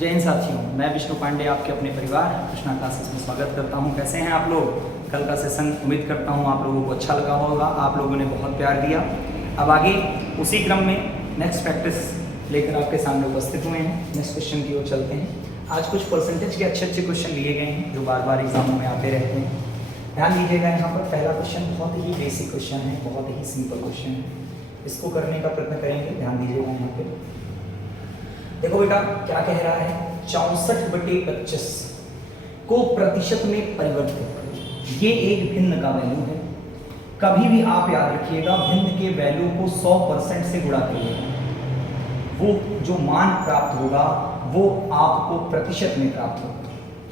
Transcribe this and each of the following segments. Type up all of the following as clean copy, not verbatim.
जय हिंद साथियों, मैं विष्णु पांडे आपके अपने परिवार कृष्णा क्लासेस में स्वागत करता हूं। कैसे हैं आप लोग? कल का सेशन उम्मीद करता हूं आप लोगों को अच्छा लगा होगा। आप लोगों ने बहुत प्यार दिया। अब आगे उसी क्रम में नेक्स्ट प्रैक्टिस लेकर आपके सामने उपस्थित हुए हैं। नेक्स्ट क्वेश्चन की ओर चलते हैं। आज कुछ परसेंटेज के अच्छे अच्छे क्वेश्चन लिए गए हैं जो बार बार एग्जामों में आते रहते हैं। ध्यान दीजिएगा, यहाँ पर पहला क्वेश्चन बहुत ही बेसिक क्वेश्चन है, बहुत ही सिंपल क्वेश्चन है। इसको करने का प्रयत्न करेंगे। ध्यान दीजिएगा, यहाँ पे देखो बेटा क्या कह रहा है, 64/25 को प्रतिशत में परिवर्तित करें। ये एक भिन्न का वैल्यू है। कभी भी आप याद रखिएगा, भिन्न के वैल्यू को 100% से गुणा करिएगा। वो जो मान प्राप्त होगा वो आपको प्रतिशत में प्राप्त होगा।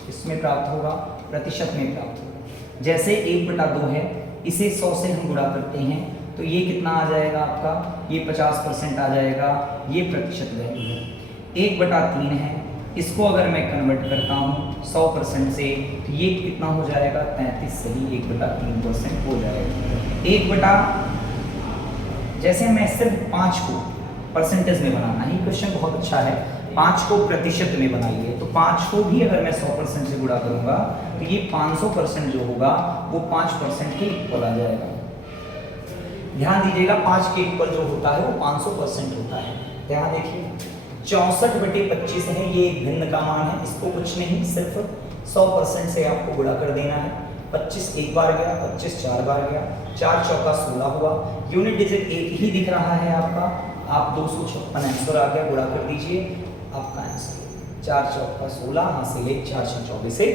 किसमें प्राप्त होगा? प्रतिशत में प्राप्त होगा। जैसे 1/2 है, इसे 100 से हम गुणा करते हैं तो ये कितना आ जाएगा आपका? ये 50% आ जाएगा। ये प्रतिशत वैल्यू है। 1/3 है, इसको अगर मैं कन्वर्ट करता हूँ 100% से तो ये कितना हो जाएगा? 33 से ही 1/3% हो जाएगा। जैसे मैं सिर्फ 5 को परसेंटेज में बनाना है, क्वेश्चन बहुत अच्छा है। 5 को प्रतिशत में बनाइए तो 5 को भी अगर मैं 100% से गुणा करूंगा तो ये 500% जो होगा वो 5% के इक्वल आ जाएगा। ध्यान दीजिएगा, 5 के इक्वल जो होता है वो 500% होता है। ध्यान देखिए, 64/25 है, ये एक भिन्न का मान है। इसको कुछ नहीं, सिर्फ 100% से आपको गुणा कर देना है। 25 एक बार गया, 25 4 बार गया, 4 चौका 16 हुआ। यूनिट डिजिट एक ही दिख रहा है आपका। आप 256 आंसर आ गया, गुणा कर दीजिए, आपका आंसर 4 चौका 16, हासिल 1 4 6 24 से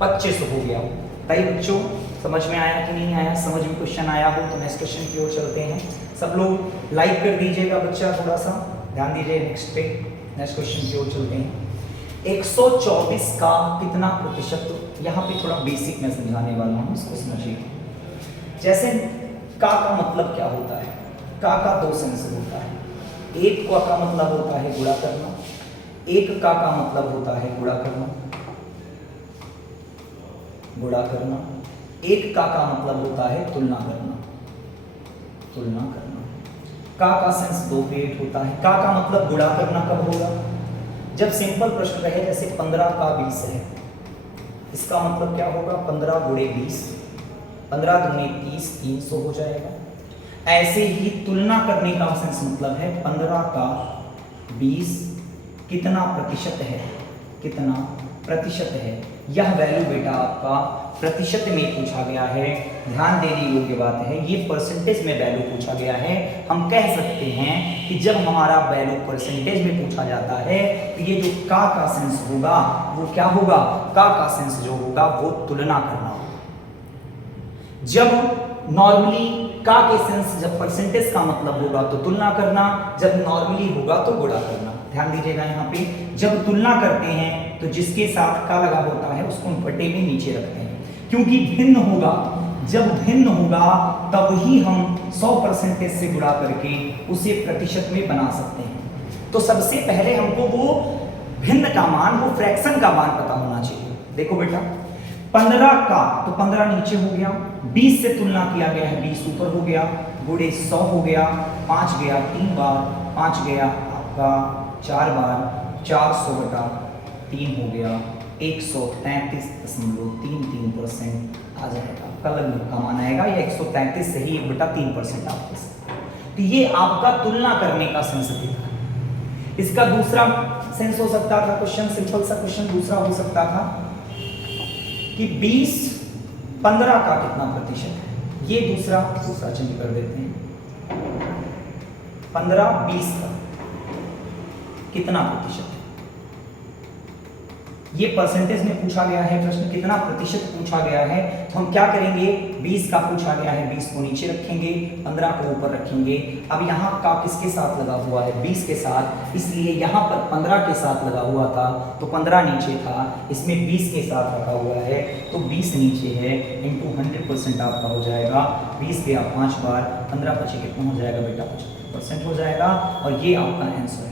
25 हो गया। ताई बच्चों, समझ में आया कि नहीं आया? समझ में क्वेश्चन आया हो तो नेक्स्ट क्वेश्चन की ओर चलते हैं। सब लोग लाइक कर दीजिएगा बच्चा, थोड़ा सा ध्यान दीजिए। नेक्स्ट क्वेश्चन की ओर चलते हैं। 124 का कितना प्रतिशत? यहाँ पे थोड़ा बेसिक मैं समझाने वाला हूँ, इसको समझिए। जैसे का मतलब क्या होता है? का 2 सेंस होता है। एक का मतलब होता है गुणा करना, एक का मतलब होता है गुणा करना, गुणा करना। एक का मतलब होता है तुलना करना, तुलना करना। का सेंस 2 क्रिएट होता है। का मतलब गुणा करना कब होगा? जब सिंपल प्रश्न रहे, जैसे 15 का 20 है, इसका मतलब क्या होगा? 15 गुणे 20, 15 दूनी 30, 300 हो जाएगा। ऐसे ही तुलना करने का सेंस मतलब है 15 का 20 कितना प्रतिशत है, कितना प्रतिशत है। यह वैल्यू बेटा आपका प्रतिशत में पूछा गया है। ध्यान देने योग्य बात है, ये परसेंटेज में वैल्यू पूछा गया है। हम कह सकते हैं कि जब हमारा वैल्यू परसेंटेज में पूछा जाता है तो ये जो का सेंस होगा वो क्या होगा? का सेंस जो होगा वो तुलना करना होगा। जब नॉर्मली का के सेंस जब परसेंटेज का मतलब होगा तो तुलना करना, जब नॉर्मली होगा तो गुणा करना। ध्यान दीजिएगा, यहाँ पे जब तुलना करते हैं तो जिसके साथ का लगा होता है उसको बटे में नीचे रखते हैं, क्योंकि भिन्न होगा। जब भिन्न होगा तब ही हम 100% से गुणा करके उसे प्रतिशत में बना सकते हैं। तो सबसे पहले हमको वो भिन्न का मान, वो फ्रैक्शन का मान पता होना चाहिए। देखो बेटा, 15 का तो 15 नीचे हो गया, 20 से तुलना किया गया है, 20 ऊपर हो गया, गुणे 100 हो गया, 5 गया 3 बार, 5 गया आपका 4 बार, 400/3 हो गया, 133.33% आ जाएगा। आपका लगभग का मान आएगा, या 133 से ही 1/3% आप कह सकते हैं। तो ये आपका तुलना करने का सेंस था। इसका दूसरा सेंस हो सकता था, क्वेश्चन सिंपल सा क्वेश्चन दूसरा हो सकता था कि 20 15 का कितना प्रतिशत है। ये दूसरा चेंज कर देते हैं। 15 20 का कितना प्रतिशत है? ये परसेंटेज में पूछा गया है प्रश्न, कितना प्रतिशत पूछा गया है। तो हम क्या करेंगे, 20 का पूछा गया है, 20 को नीचे रखेंगे, 15 को ऊपर रखेंगे। अब यहाँ का किसके साथ लगा हुआ है? 20 के साथ, इसलिए यहाँ पर 15 के साथ लगा हुआ था तो 15 नीचे था, इसमें 20 के साथ रखा हुआ है तो 20 नीचे है, इंटू 100% आपका हो जाएगा। 20 पे आप 5 बार, 15 पचे कितना हो जाएगा बेटा? 75% हो जाएगा। और ये आपका आंसर है।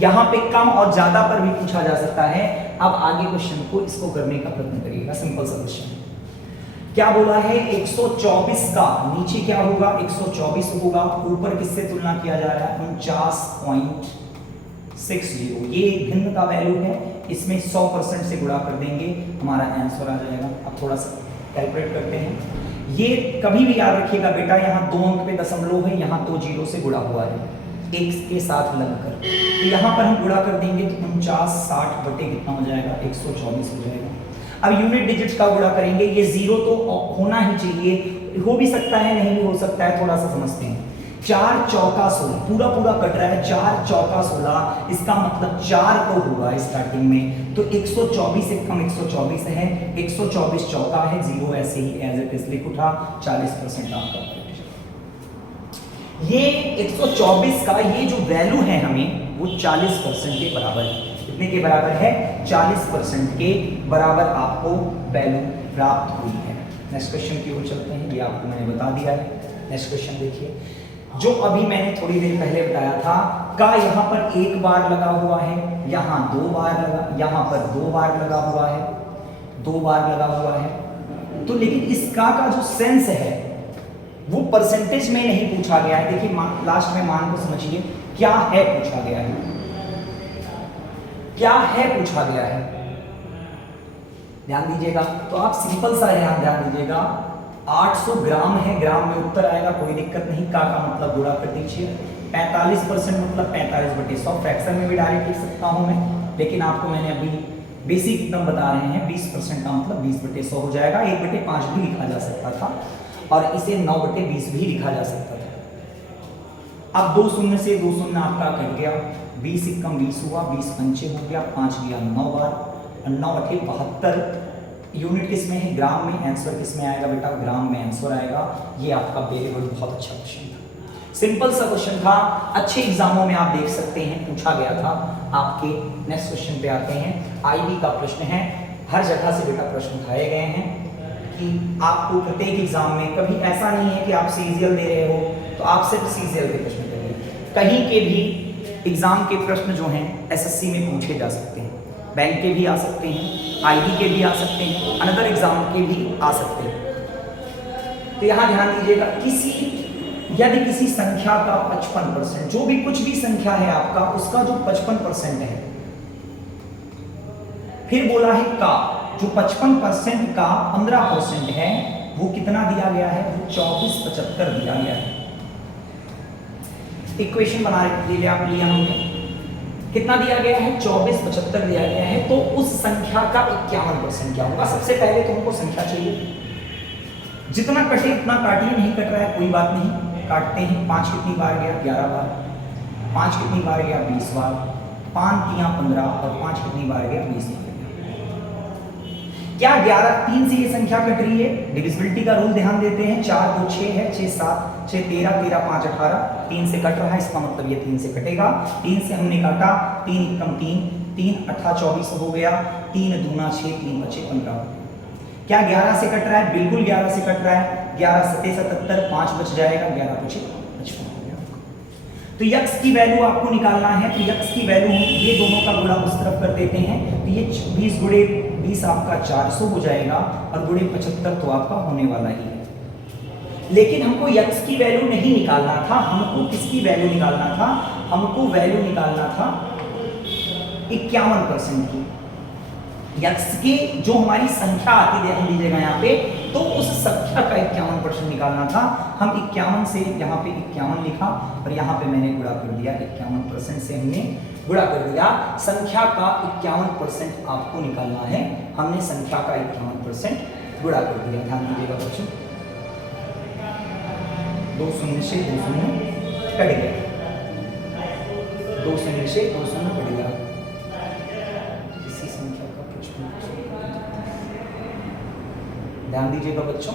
यहाँ पे कम और ज्यादा पर भी पूछा जा सकता है। अब आगे क्वेश्चन को इसको करने का प्रयत्न करिएगा। सिंपल सा क्वेश्चन क्या बोला है? 124 का नीचे क्या होगा? 124 होगा। ऊपर किससे तुलना किया जा रहा है? 49.7 60। ये भिन्न का वैल्यू है, इसमें 100% से गुणा कर देंगे, हमारा आंसर आ जाएगा। अब थोड़ा सा कैलकुलेट करते हैं। ये कभी भी याद रखिएगा बेटा, यहाँ 2 अंक पे दशमलव है, यहाँ तो 0 से गुणा हुआ है एक के साथ लगकर, तो यहाँ पर हम गुणा कर देंगे तो 49 60 बटे कितना हो जाएगा, 124 हो जाएगा। अब यूनिट डिजिट्स का गुणा करेंगे, ये 0 तो होना ही चाहिए, हो भी सकता है नहीं भी हो सकता है, थोड़ा सा समझते हैं। 4 चौका 16, पूरा पूरा कट रहा है, 4 चौका 16, इसका मतलब 4 तो हुआ स्टार्टिंग में, तो 124 से कम 124 है, 124 चौका है, 0 ऐसे ही एज इट इज लिख उठा, 40% आपका। ये 124 का ये जो वैल्यू है हमें वो 40% के बराबर है। कितने के बराबर है? 40% के बराबर आपको वैल्यू प्राप्त हुई है। नेक्स्ट क्वेश्चन की ओर चलते हैं, ये आपको मैंने बता दिया है। नेक्स्ट क्वेश्चन देखिए, जो अभी मैंने थोड़ी देर पहले बताया था, का यहाँ पर 1 बार लगा हुआ है, यहाँ 2 बार लगा, यहाँ पर 2 बार लगा हुआ है, 2 बार लगा हुआ है, तो लेकिन इस का जो सेंस है वो परसेंटेज में नहीं पूछा गया है। देखिए लास्ट में मान को समझिए, क्या है पूछा गया है, क्या है पूछा गया है, ध्यान दीजिएगा। तो आप सिंपल सा ध्यान दीजिएगा, 800 ग्राम है, ग्राम में उत्तर आएगा, कोई दिक्कत नहीं, का मतलब गुणा कर दीजिए, 45% मतलब 45/100, फ्रैक्शन में भी डायरेक्ट लिख सकता हूं मैं, लेकिन आपको मैंने अभी बेसिक एकदम बता रहे हैं, 20% का मतलब 20/100 हो जाएगा। 1/5 भी लिखा जा सकता था और इसे 9/20 भी लिखा जा सकता था। अब 2 शून्य से 2 शून्य आपका कट गया, 20 एकम 20 हुआ, 20 पंचे हो गया, 5 गया 9 बार, 9/72 यूनिट किस में है, ग्राम में। आंसर किस में आएगा बेटा, ग्राम में आंसर आएगा। ये आपका वेरी गुड, बहुत अच्छा क्वेश्चन था, सिंपल सा क्वेश्चन था, अच्छे एग्जामों में आप देख सकते हैं पूछा गया था आपके। नेक्स्ट क्वेश्चन पे आते हैं, आईबी का प्रश्न है, हर जगह से बेटा प्रश्न उठाए गए हैं कि आपको प्रत्येक एग्जाम में, कभी ऐसा नहीं है कि आप सीजीएल दे रहे हो तो आप सिर्फ सीजीएल के प्रश्न करिए, कहीं के भी एग्जाम के प्रश्न जो हैं एसएससी में पूछे जा सकते हैं, बैंक के भी आ सकते हैं, आईबी के भी आ सकते हैं, अनदर एग्जाम के भी आ सकते हैं। तो यहाँ ध्यान दीजिएगा, यदि किसी संख्या का 55%, जो भी कुछ भी संख्या है आपका, उसका जो 55% है, फिर बोला है का, जो 55% का 15% है, वो कितना दिया गया है, वो 2475 दिया गया है। इक्वेशन बना लिया हमने, कितना दिया गया है, 2475 दिया गया है, तो उस संख्या का 51% क्या होगा। सबसे पहले तो हमको संख्या चाहिए, जितना कटे उतना काटिए, नहीं कट रहा है कोई बात नहीं, काटते हैं। 5 कितनी बार गया, 11 बार, 5 कितनी बार गया, 20 बार, 5 3 15 और 5 कितनी बार गया, 20 बार। क्या 11 3 से ये संख्या कट रही है, डिविजिबिलिटी का रूल ध्यान देते हैं, 4 2 6 है, 6 7 6 13 13 5 18, 3 से कट रहा है, इसका मतलब ये 3 से कटेगा। 3 से हमने काटा, 3 एकम 3 3 8 24 हो गया, 3 दूना 6 3 बचे 15। क्या 11 से कट रहा है, बिल्कुल 11 से कट रहा है, 11 7 77, 5 बच जाएगा, 11 बचे 55 हो गया। तो यक्स की वैल्यू आपको निकालना है, तो यक्स की वैल्यू ये दोनों का गुणा उस तरफ कर देते हैं, तो ये 20 गुणे 20 आपका 400 हो जाएगा, और गुणे 75 तो आपका होने वाला ही है। लेकिन हमको यक्स की वैल्यू नहीं निकालना था, हमको किसकी वैल्यू निकालना था, हमको वैल्यू निकालना था 51% की। यक्स के जो हमारी संख्या आती ध्यान दीजिएगा यहाँ पे, तो उस संख्या का 51% निकालना था। हम 51 से यहाँ पे 51 लिखा और यहाँ पे मैंने गुणा कर दिया, 51% से हमने गुणा कर दिया। संख्या का 51% आपको निकालना है, हमने संख्या का 51% गुणा कर दिया। ध्यान दीजिएगा बच्चों, 2 शून्य से 2 शून्य कट गया, 2 शून्य से 2 शून्य कट गया। ध्यान दीजिएगा बच्चों,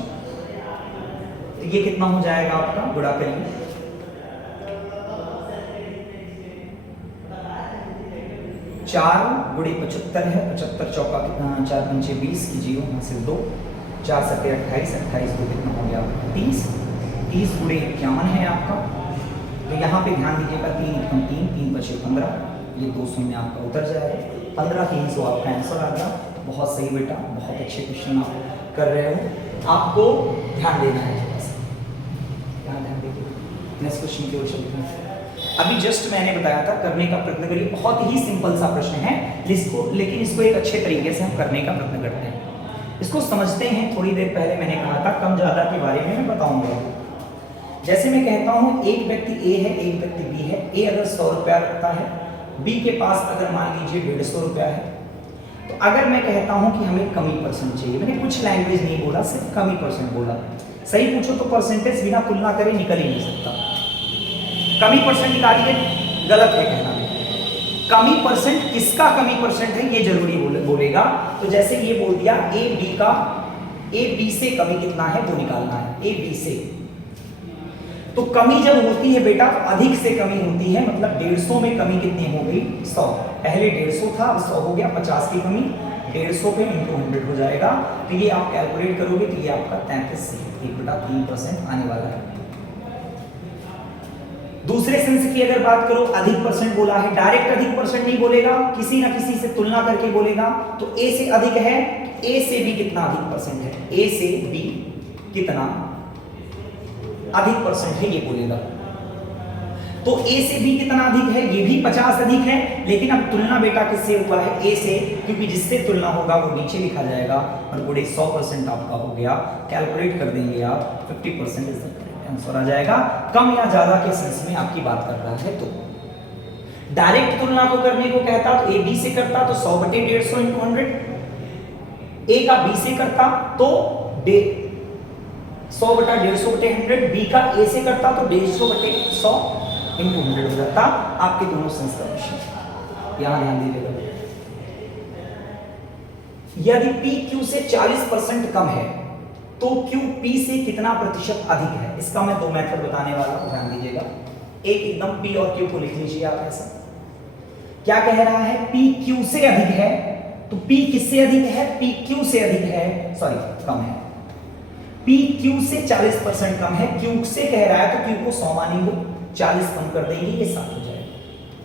तो ये कितना हो जाएगा आपका, गुणा करेंगे, 4 गुणे 75 है, 75 चौका कितना, 4 पंचे 20 कीजिए, यहाँ से 2 4 7 28, 28 को कितना हो गया 30, 30 गुणे 51 है आपका। तो यहाँ पे ध्यान दीजिएगा, 3 एकम 3 3 बचे 15, ये 2 शून्य आपका उतर जाएगा, 15 300 आपका आंसर आ गया। बहुत सही बेटा, बहुत अच्छे क्वेश्चन आप कर रहे हो, आपको ध्यान देना है, ध्यान दीजिए। नेक्स्ट क्वेश्चन की ओर चलते हैं। अभी जस्ट मैंने बताया था करने का प्रयत्न करिए, बहुत ही सिंपल सा प्रश्न है लेकिन इसको एक अच्छे तरीके से हम करने का प्रयत्न करते हैं। इसको समझते हैं। थोड़ी देर पहले मैंने कहा था कम ज्यादा के बारे में मैं बताऊंगा। जैसे मैं कहता हूं एक व्यक्ति ए है, एक व्यक्ति बी है। ए अगर 100 रुपया रखता है, बी के पास अगर मान लीजिए 150 रुपया है, तो अगर मैं कहता हूं कि हमें कमी परसेंट चाहिए, मैंने कुछ लैंग्वेज नहीं बोला, सिर्फ कमी परसेंट बोला। सही पूछो तो परसेंटेज बिना तुलना करे निकल ही नहीं सकता। कमी परसेंट निकालिए, गलत है कहना। कमी परसेंट किसका कमी परसेंट है ये जरूरी बोलेगा। तो जैसे ये बोल दिया ए बी से कमी कितना है वो निकालना है, ए बी से। तो कमी जब होती है बेटा अधिक से कमी होती है, मतलब 150 में कमी कितनी हो गई 100। पहले 150 था, अब 100 हो गया, 50 की कमी 150 पे इंटू 100 हो जाएगा। तो ये आप कैलकुलेट करोगे तो ये आपका 33.3% आने वाला है। दूसरे सेंस की अगर बात करो, अधिक परसेंट बोला है, डायरेक्ट अधिक परसेंट नहीं बोलेगा, किसी ना किसी से तुलना करके बोलेगा। तो ए से अधिक है, ए से बी कितना अधिक परसेंट है, ए से बी कितना अधिक परसेंट है ये बोलेगा। तो ए से बी कितना अधिक है, ये भी 50 अधिक है, लेकिन अब तुलना बेटा किससे हुआ है, ए से, क्योंकि जिससे तुलना होगा वो नीचे लिखा जाएगा और बड़े 100% आपका हो गया। कैलकुलेट कर देंगे आप, 50% इज द करेक्ट आंसर आ जाएगा। कम या ज्यादा के सेंस में आपकी बात कर रहा है। तो डायरेक्ट तुलना को करने को कहता तो ए बी से करता तो 100/150 इंटू 100, ए का बी से करता तो 100/150/100, बी का ए से करता तो 150/100 इंटू 100 हो जाता। आपके दोनों सेंस का क्वेश्चन यहां ध्यान दीजिएगा। यदि पी क्यू से 40% कम है तो क्यू पी से कितना प्रतिशत अधिक है, इसका मैं 2 मेथड बताने वाला हूं, ध्यान दीजिएगा। एक एकदम पी और क्यू को लिख लीजिए आप ऐसा। क्या कह रहा है, पी क्यू से अधिक है, तो पी किससे अधिक है, पी क्यू से अधिक है, सॉरी कम है। पी क्यू से 40% कम है, क्यू से कह रहा है तो क्यू को 100 मानेंगे, 40 कम कर देंगे, ये 60 हो जाएगा।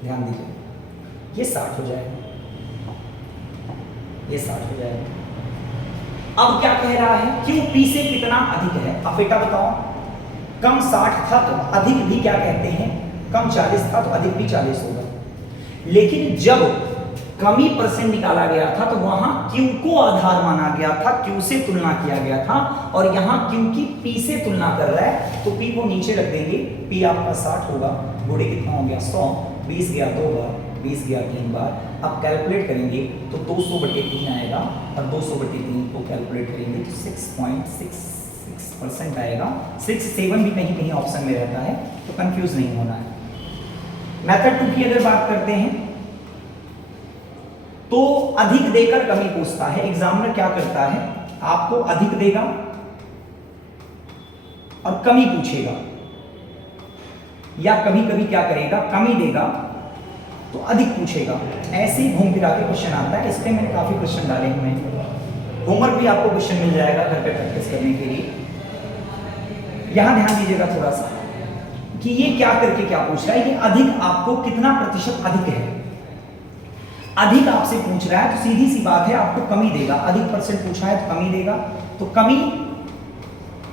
ध्यान दीजिए, ये 60 हो जाएगा, ये 60 हो जाएगा। अब क्या कह रहा है, क्यू पी से कितना अधिक है। अब बेटा बताओ, कम 60 था तो अधिक भी क्या कहते हैं, कम 40 था तो अधिक भी 40 होगा। लेकिन जब कमी परसेंट निकाला गया था तो वहां क्यू को आधार माना गया था, क्यू से तुलना किया गया था, और यहां क्यू की पी से तुलना कर रहा है तो पी को नीचे रख देंगे। पी आपका 60 होगा, गुणे कितना हो गया 100, 20 गया 2 बार, 20 गया 3 बार। अब कैलकुलेट करेंगे तो 200/3 आएगा, और 200/3 को कैलकुलेट करेंगे तो 6.66% आएगा। 6-7 भी कहीं कहीं ऑप्शन में रहता है, तो कंफ्यूज नहीं होना है। मेथड 2 की अगर बात करते हैं तो अधिक देकर कमी पूछता है। एग्जामिनर क्या करता है, आपको अधिक देगा और कमी पूछेगा, या कभी कभी क्या करेगा, कमी देगा तो अधिक पूछेगा। ऐसे ही घूम फिरा के क्वेश्चन आता है। इस पे मैंने काफी क्वेश्चन डाले हुए हैं, होमवर्क भी आपको क्वेश्चन मिल जाएगा घर पे प्रैक्टिस करने के लिए। यहां ध्यान दीजिएगा थोड़ा सा कि ये क्या करके क्या पूछ रहा है, ये अधिक आपको कितना प्रतिशत अधिक है, अधिक आपसे पूछ रहा है तो सीधी सी बात है आपको कमी देगा। अधिक परसेंट पूछा है तो कमी देगा, तो कमी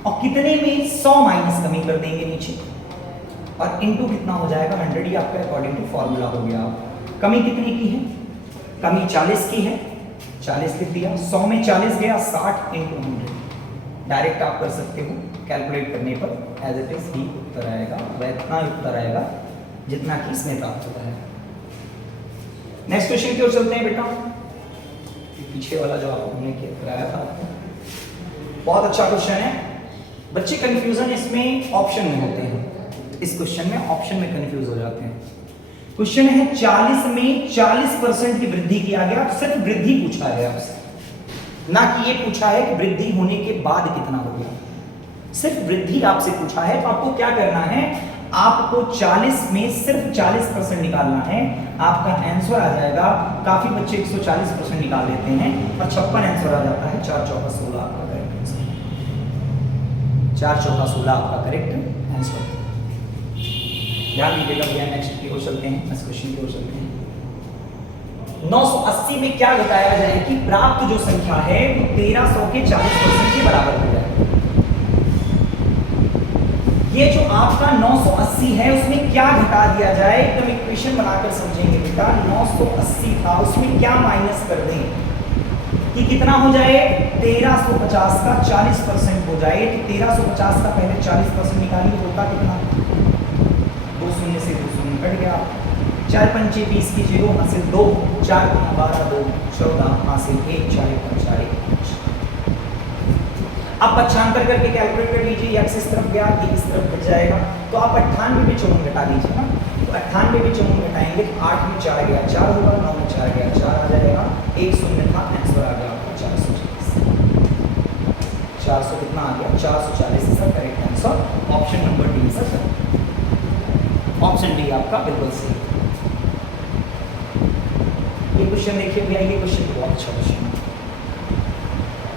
और कितने में 100 माइनस कमी कर देंगे नीचे, और इनटू कितना हो जाएगा 100, ही आपका अकॉर्डिंग टू फॉर्मूला हो गया। कमी कितने की है, कमी 40 की है, 40 लिख दिया, 100 में 40 गया, 60 इंटू 100 डायरेक्ट आप कर सकते हो। कैलकुलेट करने पर एज इट इज ही उत्तर आएगा, वह इतना उत्तर आएगा जितना कि इसमें प्राप्त होता है। नेक्स्ट क्वेश्चन की ओर चलते हैं बेटा। पीछे वाला जो आपको हमने कराया था, बहुत अच्छा क्वेश्चन है। बच्चे कंफ्यूजन इसमें ऑप्शन में होते हैं, इस क्वेश्चन में ऑप्शन में कंफ्यूज हो जाते हैं। क्वेश्चन है 40 में 40% की वृद्धि किया गया, तो सिर्फ वृद्धि पूछा है आपसे, ना कि ये पूछा है कि वृद्धि होने के बाद कितना हो गया। सिर्फ वृद्धि आपसे पूछा है, तो आपको क्या करना है, आपको 40 में सिर्फ 40% निकालना है, आपका आंसर आ जाएगा। काफी बच्चे 140% निकाल लेते हैं और 56 आंसर आ जाता है। 4 चौका 16 आपका करेक्ट आंसर, 4 चौका 16 आपका करेक्ट आंसर। ध्यान दीजिएगा भैया। नेक्स्ट की ओर चलते हैं, नेक्स्ट क्वेश्चन की ओर चलते हैं। 980 में क्या बताया जाए कि प्राप्त जो संख्या है वो 1300 के 40% के बराबर हो जाए। ये जो आपका 980 है उसमें क्या घटा दिया जाए, एकदम इक्वेशन बनाकर समझेंगे बेटा। 980 था, उसमें क्या माइनस कर दें कि कितना हो जाए, 1350 का 40% हो जाए। तो 1350 का पहले 40% निकालिए, होता कितना, 2 शून्य से 2 शून्य कट गया, 4 पंचे 20 की 0 हासिल 2, 4 12 2 14 हासिल 1, 4 4 1। अब पक्षांतर करके कैलकुलेट कर लीजिए, x इस तरफ गया, y इस तरफ घट जाएगा, तो आप 98 में 54 घटा दीजिए ना। तो 98 में 54 घटाएंगे, 8 में 4 गया 4 होगा, 9 में 4 गया 4 आ जाएगा, 1 शून्य था, आंसर आ गया आपका 440। 400 कितना आ गया, 440 इसका correct answer option number D sir. Option D आपका बिल्कुल सही। ये क्वेश्चन देखिए भैया, ये क्वेश्चन बहुत अच्छा क्वेश्चन है,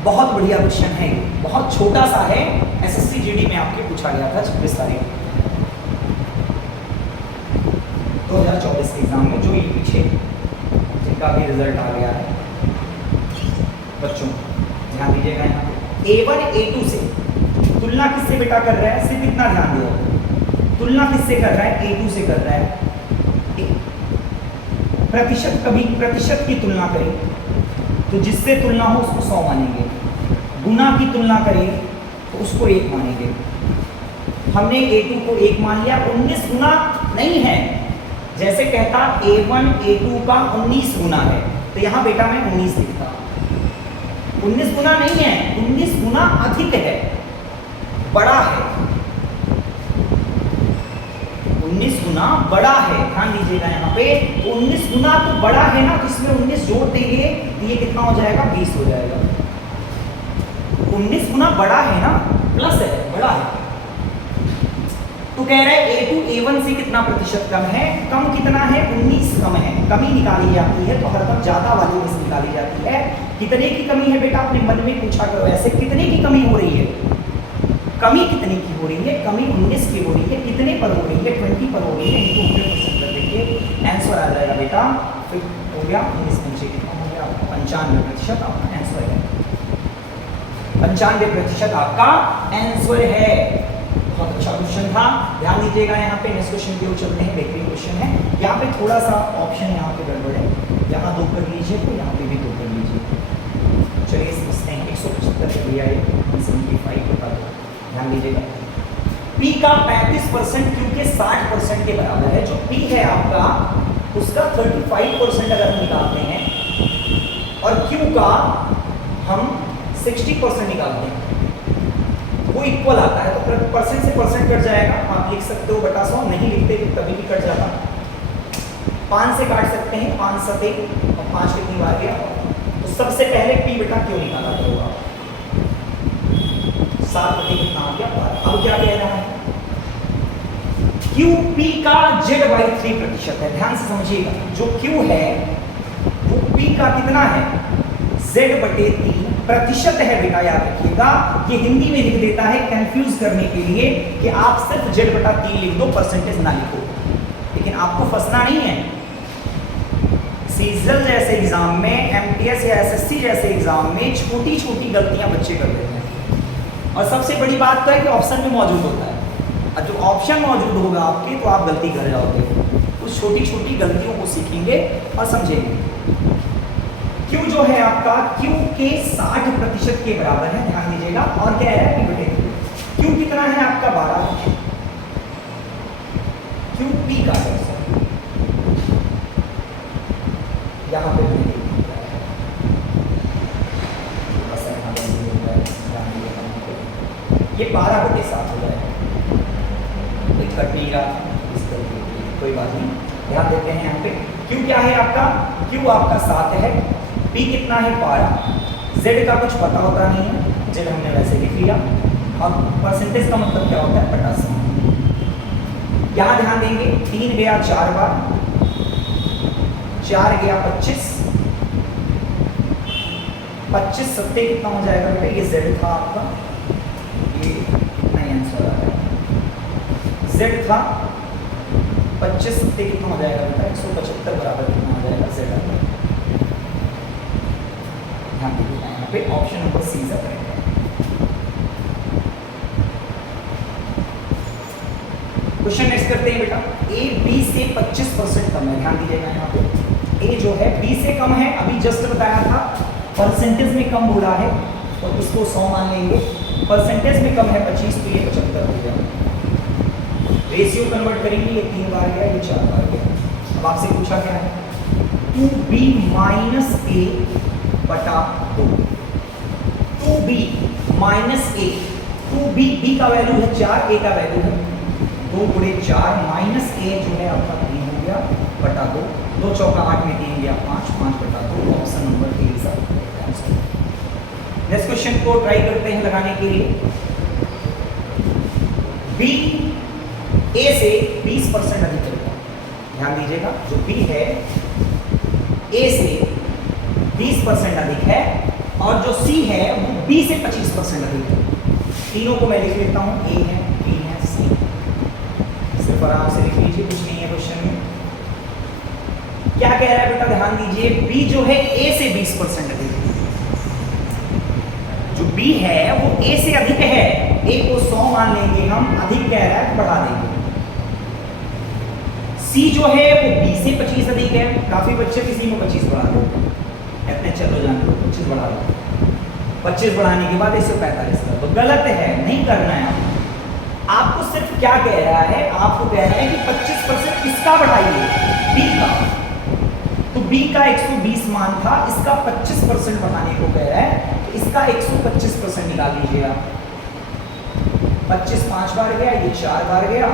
बहुत बढ़िया क्वेश्चन है, बहुत छोटा सा है, एसएससी जीडी में आपके पूछा गया था 26 तारीख 2024 के एग्जाम में, जो ये पीछे जिनका भी रिजल्ट आ गया है। बच्चों ध्यान दीजिएगा, यहाँ पे A1 A2 से तुलना किससे बेटा कर रहा है, सिर्फ इतना ध्यान दो, तुलना किससे कर रहा है, A2 से कर रहा है। प्रतिशत, कभी प्रतिशत की तुलना करें तो जिससे तुलना हो उसको 100 मानेंगे, गुना की तुलना करें तो उसको 1 मानेंगे। हमने A2 को 1 मान लिया, 19 गुना नहीं है, जैसे कहता A1 A2 का 19 गुना है, तो यहाँ बेटा मैं 19 लिखता, 19 गुना नहीं है, 19 गुना अधिक है, बड़ा है, 19 गुना बड़ा है, ध्यान दीजिएगा यहाँ पे। 19 गुना तो बड़ा है ना, तो इसमें 19 जोड़ देंगे तो ये कितना हो जाएगा, 20 हो जाएगा। 19 गुना बड़ा है ना, प्लस है, बड़ा है। तो कह रहे हैं A2 A1 से कितना प्रतिशत कम है, कम कितना है, 19 कम है। कमी निकाली जाती है तो हरदम ज्यादा वाली में से निकाली जाती है। कितने की कमी है बेटा, अपने मन में पूछा करो ऐसे, कितने की कमी हो रही है, कमी कितने की हो रही है, कमी 19 की हो रही है, कितने पर हो रही है, 20 पर हो रही है, इनको 100% कर देंगे, आंसर आ जाएगा बेटा, फिर हो गया 19 पंचे कितना हो गया, 95% आपका आंसर है, 95% आपका आंसर है। बहुत अच्छा क्वेश्चन था, ध्यान दीजिएगा। यहाँ पे नेक्स्ट क्वेश्चन की ओर चलते हैं, बेहतरीन क्वेश्चन है। यहाँ पे थोड़ा सा ऑप्शन यहाँ पे गड़बड़ है, यहाँ 2 कर लीजिए तो यहाँ पे भी 2 कर लीजिए। चलिए समझते हैं, 175 कर लिया, 75 बता दो, ध्यान दीजिएगा। P का 35% Q के 60% के बराबर है। जो P है आपका उसका 35% अगर हम निकालते हैं और Q का हम 60% निकालते हैं, वो इक्वल आता है, तो परसेंट से परसेंट कट जाएगा। आप लिख सकते हो बटा 100, नहीं लिखते तो कभी भी कट जाता। 5 से काट सकते हैं, 5 7 और 5 कितनी बार गया, तो सबसे पहले P बेटा क्यों निकाला करोगा, 7 बटे कितना आ गया 12। अब क्या कह रहा है, QP का Z/3% है, ध्यान से समझिएगा। जो Q है वो P का कितना है, Z/3 प्रतिशत है बेटा, याद रखिएगा। ये हिंदी में लिख देता है कंफ्यूज करने के लिए कि आप सिर्फ Z/3 लिख दो, परसेंटेज ना लिखो, लेकिन आपको फंसना नहीं है। सीजल जैसे एग्जाम में, MTS या SSC जैसे एग्जाम में छोटी छोटी गलतियां बच्चे कर देते हैं, और सबसे बड़ी बात तो है कि ऑप्शन में मौजूद होता है। अब जो ऑप्शन मौजूद होगा आपके तो आप गलती कर जाओगे, उस छोटी छोटी गलतियों को सीखेंगे और समझेंगे। Q जो है आपका Q के 60% के बराबर है, ध्यान दीजिएगा। और क्या है P बटे Q कितना है आपका 12, QP का है यहाँ पे ये 12/7 हो जाएगा, कट नहीं रहा, कोई बात नहीं, ध्यान देते हैं यहाँ पे। Q क्या है आपका, Q आपका 7 है, P कितना है 12, Z का कुछ पता होता नहीं है, Z हमने वैसे लिख लिया, और परसेंटेज का मतलब क्या होता है, बटा 100। यहाँ ध्यान देंगे, 3 गया 4 बार, 4 गया 25, 25 सत्ते कितना हो जाएगा बेटा, ये Z था आपका, ये कितना आंसर आ रहा है, Z था 25 सत्ते कितना हो जाएगा बेटा, 175 बराबर कितना हो जाएगा Z आ गया। ध्यान दीजिएगा यहाँ पे ऑप्शन नंबर सी करेक्ट है। क्वेश्चन नेक्स्ट करते हैं बेटा। ए बी से 25% कम है, ध्यान दीजिएगा यहाँ पे ए जो है बी से कम है, अभी जस्ट बताया था परसेंटेज में कम बोला है तो इसको 100 मान लेंगे। परसेंटेज में कम है 25 तो ये 75 हो गया। रेशियो कन्वर्ट करेंगे, ये 3 बार गया, ये 4 बार गया। अब आपसे पूछा क्या है 2b माइनस ए बटा 2, 2b माइनस ए, 2b बी का वैल्यू है 4, ए का वैल्यू है 2 गुणे 4 माइनस ए जो है आपका 3 हो गया बटा 2, 2 चौका 8 में 3 गया 5, 5 बटा 2, option number A is answer. Next question को ट्राई करते हैं लगाने के लिए। बी ए से 20% अधिक है, ध्यान दीजिएगा जो बी है ए से 20% अधिक है और जो सी है वो बी से 25% अधिक है। तीनों को मैं लिख लेता हूं, ए है, बी है, सी। सिर्फ आराम से लिख लीजिए, कुछ नहीं है क्वेश्चन में। क्या कह रहा है बेटा, ध्यान दीजिए बी जो है ए से 20% अधिक है। जो बी है वो ए से अधिक है, ए को 100 मान लेंगे हम, अधिक कह रहा है बढ़ा देंगे। सी जो है वो बी से 25 अधिक है, काफी बच्चे किसी में 25 बढ़ा दो, कहते हैं चलो जान दो 25 बढ़ा दो, 25 बढ़ाने के बाद 145 कर दो। गलत है, नहीं करना है आपको सिर्फ क्या कह रहा है, आपको कह रहा है कि 25% किसका बढ़ाइए, बी का। तो बी का 120 मान था, इसका 25% बढ़ाने को कह रहा है, तो इसका 125% निकाल लीजिए आप। 25 5 बार गया, ये 4 बार गया,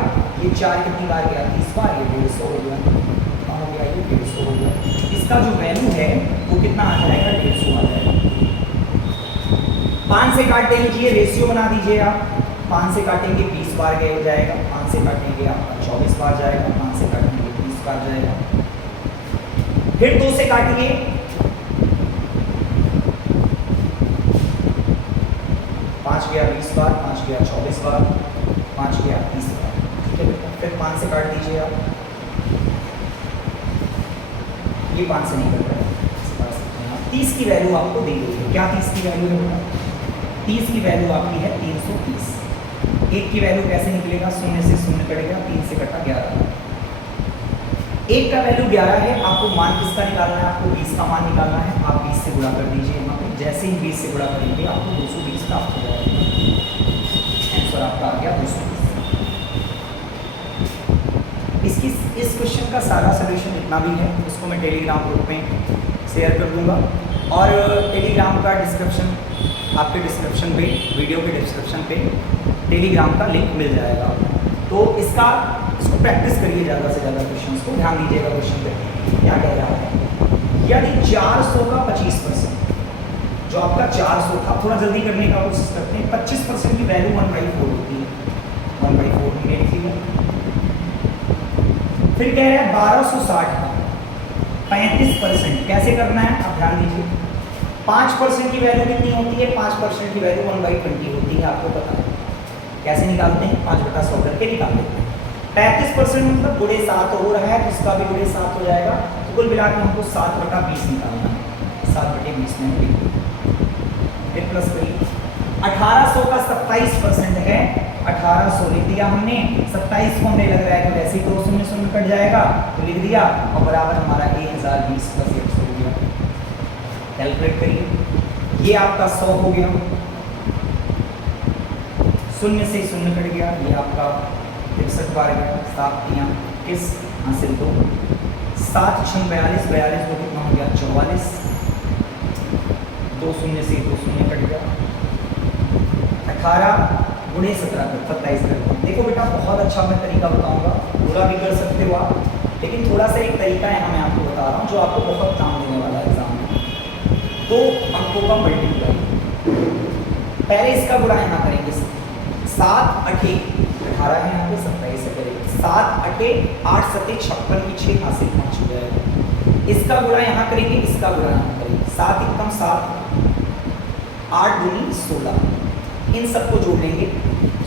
ये 4 कितनी बार गया 30 बार, ये 150 हो गया, कितना हो गया, ये 150 हो गया। इसका जो वैल्यू है वो कितना आ जाएगा, 150 आ जाएगा। 5 से काट दीजिए, रेशियो बना दीजिए आप। 5 से काटेंगे 20 बार गए हो जाएगा, 5 से काटेंगे आपका 24 बार जाएगा, 5 से काटेंगे 30 बार जाएगा। फिर 2 से काटिए, 5 गया 20 बार, 5 गया 24 बार, 5 गया 30 बार, ठीक है बेटा। फिर 5 से काट दीजिए आप, ये 5 से नहीं कट रहा है। 30 की वैल्यू आपको दी गई है, क्या 30 की वैल्यू है, 30 की वैल्यू आपकी है 330। 1 की वैल्यू कैसे निकलेगा, 0 से 0 कटेगा, 3 से कटा 11। 1 का वैल्यू 11 है, आपको मान किसका निकालना है, आपको 20 का मान निकालना है। आप 20 से गुणा कर दीजिए यहाँ पे, जैसे ही 20 से गुणा करेंगे आपको 220 प्राप्त हो जाएगा। आंसर आपका आ गया 220। इस क्वेश्चन का सारा सोल्यूशन जितना भी है उसको मैं टेलीग्राम ग्रुप में शेयर कर दूंगा और टेलीग्राम का डिस्क्रिप्शन आपके डिस्क्रिप्शन पे, वीडियो के डिस्क्रिप्शन पे टेलीग्राम का लिंक मिल जाएगा। तो इसको प्रैक्टिस करिए ज़्यादा से ज़्यादा क्वेश्चंस को। ध्यान दीजिएगा क्वेश्चन पे क्या कह रहा है, यदि 400 का 25%, जो आपका 400 था, थोड़ा जल्दी करने का कोशिश करते हैं। 25% की वैल्यू 1/4 होती है, 1/4 हमने लिखी है। फिर कह रहा है 1260 का 35% कैसे करना है, आप ध्यान दीजिए। 5% की वैल्यू कितनी होती है, 5% की वैल्यू 1/20 होती है, आपको पता है। कैसे निकालते हैं, 5/100 करके निकाल देते हैं। 35% मतलब गुणे 7 हो रहा है, तो इसका भी गुणे 7 हो जाएगा। तो कुल मिला के हमको 7/20 निकालना है, 7/20 में फिर प्लस करिए। 1800 का 27% है, 1800 लिख दिया हमने, 27 को हमें लग रहा है कि वैसे ही 2 शून्य शून्य कट जाएगा तो लिख दिया, और बराबर हमारा 1020 + 100 हो गया। कैलकुलेट करिए, ये आपका 100 हो गया, 0 से 0 कट गया, ये आपका 63 बार गया, 7 3 किस हासिल 2, 7 6 42, 42 को कितना हो गया 44, 2 0 से 2 0 कट गया, 18 गुणे 17 कर 27 कर। देखो बेटा बहुत अच्छा मैं तरीका बताऊंगा, पूरा भी कर सकते हो आप, लेकिन थोड़ा सा एक तरीका है मैं आपको बता रहा हूँ जो आपको बहुत काम देने वाला है एग्जाम में। 2 अंकों का मल्टीप्लाई, पहले इसका गुणा यहाँ करेंगे, 7 8 18 है यहाँ पे, 27 से करेंगे, 7 8 8 7 56 की 6 हासिल 5 हो जाएगा। इसका गुणा यहाँ करेंगे, इसका गुणा यहाँ करेंगे, 7 एकम 7, 8 दूनी 16, इन सबको जोड़ लेंगे,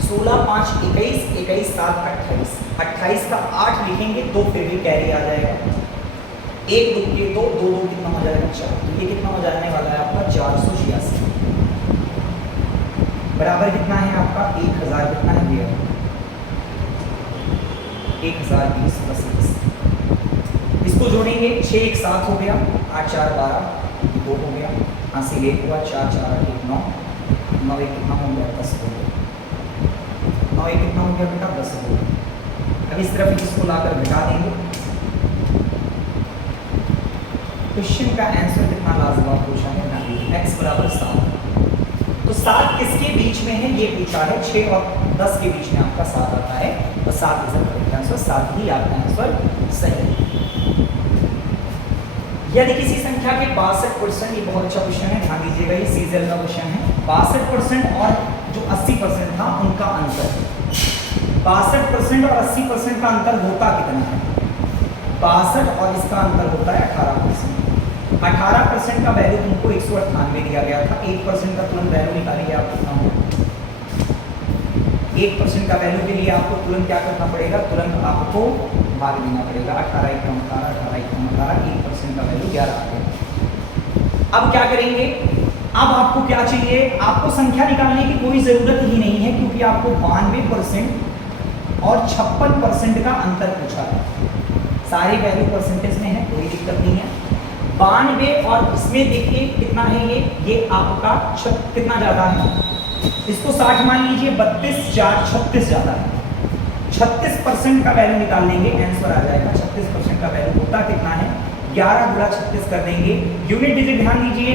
16 5 21, 21 7 28, 28 का 8 लिखेंगे तो फिर भी कैरी आ जाएगा, 1 2 के 2 2 2 कितना हो जाएगा 4, तो ये कितना हो जाने वाला है आपका 486, बराबर कितना है आपका 1000 कितना है दिया, 1020 + 10। इसको जोड़ेंगे, 6 1 7 हो गया, 8 4 12, 2 हो गया, हासिल 1 हुआ, 4 4 8 1 9, 9 1 कितना हो गया, 10 हो गया, 9 1 कितना हो गया बेटा, 10 हो गया। अब इस तरफ इसको लाकर घटा देंगे। क्वेश्चन का आंसर कितना लाजवाब पूछा है ना, x बराबर 7। तो 7 किसके बीच में है ये पूछा है, 6 और 10 के बीच में आपका 7 आता है, तो 7 इज द करेक्ट आंसर, 7 ही आपका आंसर सही है। यदि किसी संख्या के 62%, ये बहुत अच्छा क्वेश्चन है, ध्यान दीजिएगा, ये सीजल का क्वेश्चन है। 62% और जो 80% था उनका अंतर, 62% और 80% का अंतर होता कितना है, 62 और इसका अंतर होता है 18%। 18% का वैल्यू तुमको 198 दिया गया था, 1% का तुरंत वैल्यू निकालिए आप कितना होगा। 1% का वैल्यू के लिए आपको तुरंत क्या करना पड़ेगा, तुरंत आपको भाग देना पड़ेगा, 18 × 18, 18 × 18, 1% का वैल्यू 11 आ गया। अब क्या करेंगे, अब आपको क्या चाहिए, आपको संख्या निकालने की कोई ज़रूरत ही नहीं है, क्योंकि आपको 92% और 56% का अंतर पूछा है। सारे वैल्यू परसेंटेज में है, कोई दिक्कत नहीं है। 92 और इसमें देखिए कितना है, ये आपका कितना ज़्यादा है, इसको 60 मान लीजिए, 32 4 36 ज़्यादा है। 36% का वैल्यू निकाल लेंगे, आंसर आ जाएगा। 36% का वैल्यू होता कितना है, 11 × 36 कर देंगे। यूनिट डिजिट ध्यान दीजिए,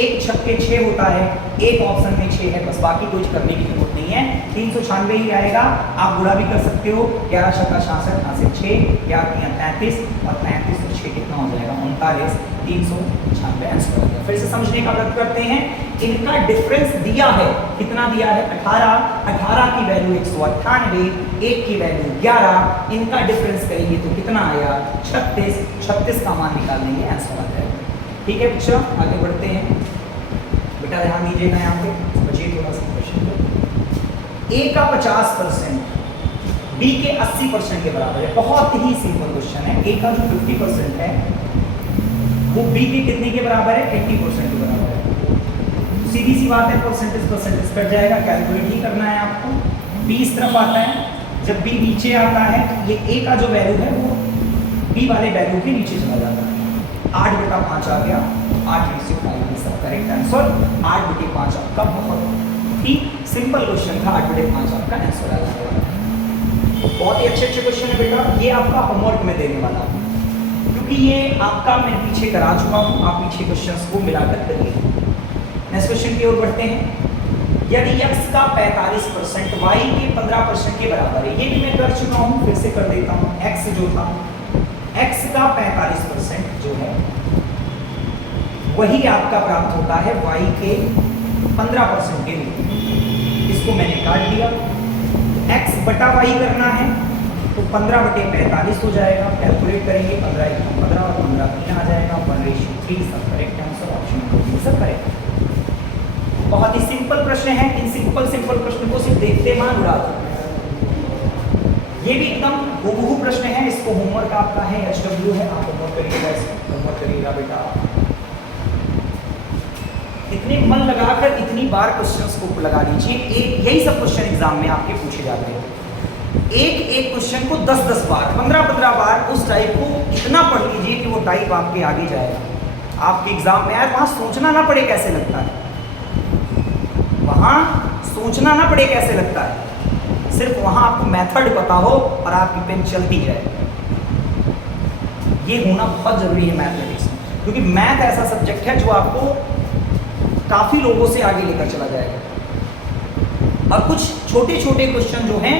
1 छक्के 6 होता है, एक ऑप्शन में 6 है, बस बाकी कुछ करने की जरूरत नहीं है, 396 ही आएगा। आप गुणा भी कर सकते हो, 11 छक्का 66, 6 11 3 33 और 35 और 6 कितना हो जाएगा, 39, 396 आंसर हो गया। फिर से समझने का प्रयत्न करते हैं, इनका डिफरेंस दिया है, कितना दिया है, 18 की वैल्यू 198, 1 की वैल्यू 11, इनका डिफरेंस करेंगे तो कितना आया, 36 का मान निकाल लेंगे, आंसर आ जाएगा। ठीक है बच्चा, आगे बढ़ते हैं। बेटा ध्यान दीजिएगा, यहाँ पे बचिए थोड़ा सा क्वेश्चन को। A का 50% B के 80% के बराबर है, बहुत ही सिंपल क्वेश्चन है। A का जो 50% है वो B के कितने के बराबर है, 80% के बराबर है। सीधी सी बात है, परसेंटेज कट जाएगा, कैलकुलेट ही करना है आपको। B इस तरफ आता है, जब B नीचे आता है ये A का जो वैल्यू है वो B वाले वैल्यू के नीचे चला जाता है। 8/5 आ गया, 8:5 सब करेक्ट आंसर। 8/5 आपका बहुत ही सिंपल क्वेश्चन था, 8/5 आपका आंसर आ जाएगा। बहुत ही अच्छे क्वेश्चन है बेटा, ये आपका होमवर्क में देने वाला हूँ, क्योंकि ये आपका मैं पीछे करा चुका हूँ, आप पीछे क्वेश्चंस को मिलाकर करिए। नेक्स्ट क्वेश्चन की ओर बढ़ते हैं। यदि x का 45% y के 15% के बराबर है, ये भी मैं कर चुका हूँ, फिर से कर देता हूँ। x जो था, x का 45% जो है वही आपका प्राप्त होता है y के 15% के लिए। इसको मैंने काट दिया, x बटा y करना है तो 15/45 हो जाएगा। कैलकुलेट करेंगे, 15 × 15 और 15 3 आ जाएगा, 1:3 सब करेक्ट आंसर, ऑप्शन नंबर सब करेक्ट। बहुत ही सिंपल प्रश्न है, इन सिंपल प्रश्न को सिर्फ देखते मान उड़ा दो। ये भी एकदम हुबहू प्रश्न है, इसको होमवर्क आपका है, HW है, आप होमवर्क करिएगा, होमवर्क करिएगा बेटा। इतने मन लगाकर इतनी बार क्वेश्चंस को लगा लीजिए, यही सब क्वेश्चन एग्जाम में आपके पूछे जाते हैं। एक क्वेश्चन को 10-10 बार, 15-15 बार उस टाइप को इतना पढ़ लीजिए कि वो टाइप आपके आगे जाएगा, आपके एग्जाम में आए, वहां सोचना ना पड़े कैसे लगता है, वहां सोचना ना पड़े कैसे लगता है, सिर्फ वहां आपको मेथड पता हो और आपकी पेन चलती जाए। ये होना बहुत जरूरी है मैथमेटिक्स में, क्योंकि मैथ ऐसा सब्जेक्ट है जो आपको काफी लोगों से आगे लेकर चला जाएगा। और कुछ छोटे छोटे क्वेश्चन जो हैं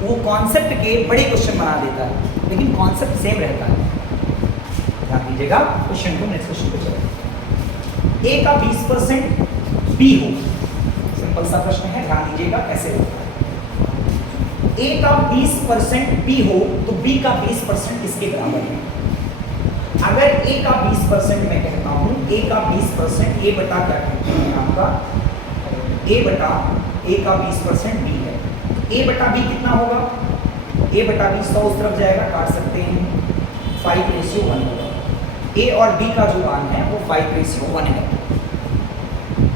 वो कॉन्सेप्ट के बड़े क्वेश्चन बना देता है, लेकिन कॉन्सेप्ट सेम रहता है। ध्यान दीजिएगा, क्वेश्चन को नेक्स्ट क्वेश्चन पे चलें। A का 20% B हो, सिंपल सा प्रश्न है, ध्यान दीजिएगा कैसे होता है। A का 20% B हो तो B का 20% किसके बराबर है। अगर A का 20% मैं कहता हूं, A का 20% A बटा क्या कहते हैं आपका, A का 20% B है। A बटा B कितना होगा, A बटा B 100 उस तरफ जाएगा, काट सकते हैं, 5:1 होगा। A और B का जो मान है वो 5:1 है।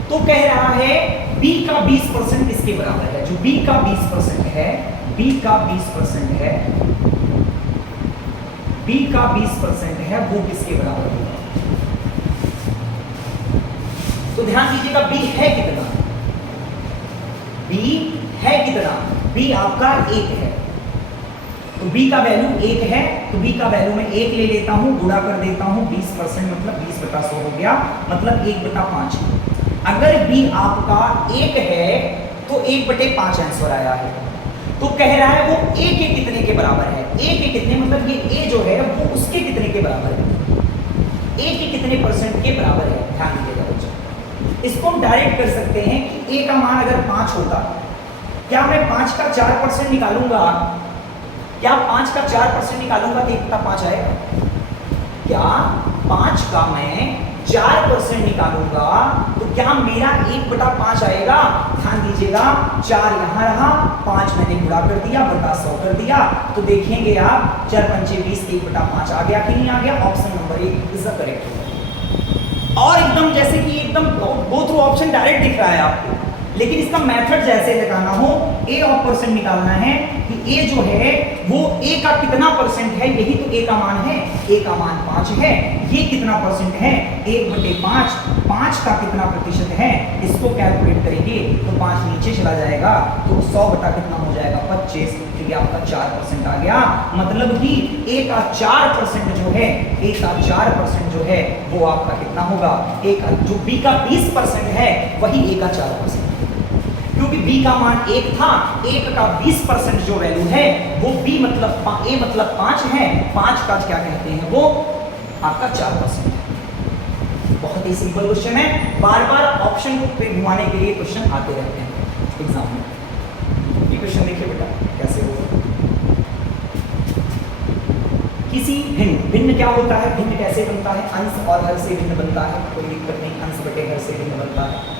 तो कह रहा है B का 20% किसके बराबर है, जो B का 20% है, B का 20% है b का 20% है वो किसके बराबर होगा? तो ध्यान दीजिएगा b है कितना, b है कितना, b आपका 1 है, तो b का वैल्यू 1 है, तो b का वैल्यू मैं 1 ले लेता हूं, गुणा कर देता हूं 20% मतलब 20/100 हो गया, मतलब 1/5। अगर b आपका 1 है तो 1/5 आंसर आया है। तो कह रहा है वो a के कितने के बराबर है, a के कितने मतलब ये a जो है वो उसके कितने के बराबर है, a के कितने % के बराबर है। ध्यान दीजिएगा बच्चों, इसको हम डायरेक्ट कर सकते हैं कि a का मान अगर 5 होता, क्या मैं 5 का 4% निकालूंगा, क्या 5 का 4% निकालूंगा तो 1/5 आएगा? क्या 5 का मैं 4% निकालूंगा तो क्या मेरा 1/5 आएगा? ध्यान दीजिएगा, 4 यहाँ रहा, 5 मैंने गुणा कर दिया, बटा 100 कर दिया, तो देखेंगे आप 4 पंचे 20, 1/5 आ गया कि नहीं आ गया? Option number 1 is the correct. और एकदम जैसे कि एकदम गो थ्रू ऑप्शन डायरेक्ट दिख रहा है आपको, लेकिन इसका मेथड जैसे लगाना हो, a ऑफ % निकालना है कि a जो है वो a का कितना % है, यही तो a का मान है, a का मान 5 है, ये कितना % है 1/5, 5 का कितना प्रतिशत है, इसको कैलकुलेट करेंगे तो 5 नीचे चला जाएगा, तो 100 बटा कितना हो जाएगा 25, क्योंकि आपका 4% आ गया, मतलब कि a का 4% जो है, a का 4% जो है वो आपका कितना होगा, a का जो b का 20% है वही a का 4%, क्योंकि b का मान 1 था, 1 का 20% जो वैल्यू है वो b मतलब a मतलब 5 है, 5 का क्या कहते हैं वो आपका 4% है। बहुत ही सिंपल क्वेश्चन है, बार बार ऑप्शन पे घुमाने के लिए क्वेश्चन आते रहते हैं एग्जाम में। ये क्वेश्चन देखिए बेटा कैसे होगा। किसी भिन्न क्या होता है, भिन्न कैसे बनता है, अंश और हर से भिन्न बनता है, कोई दिक्कत नहीं, अंश बटे हर से भिन्न बनता है।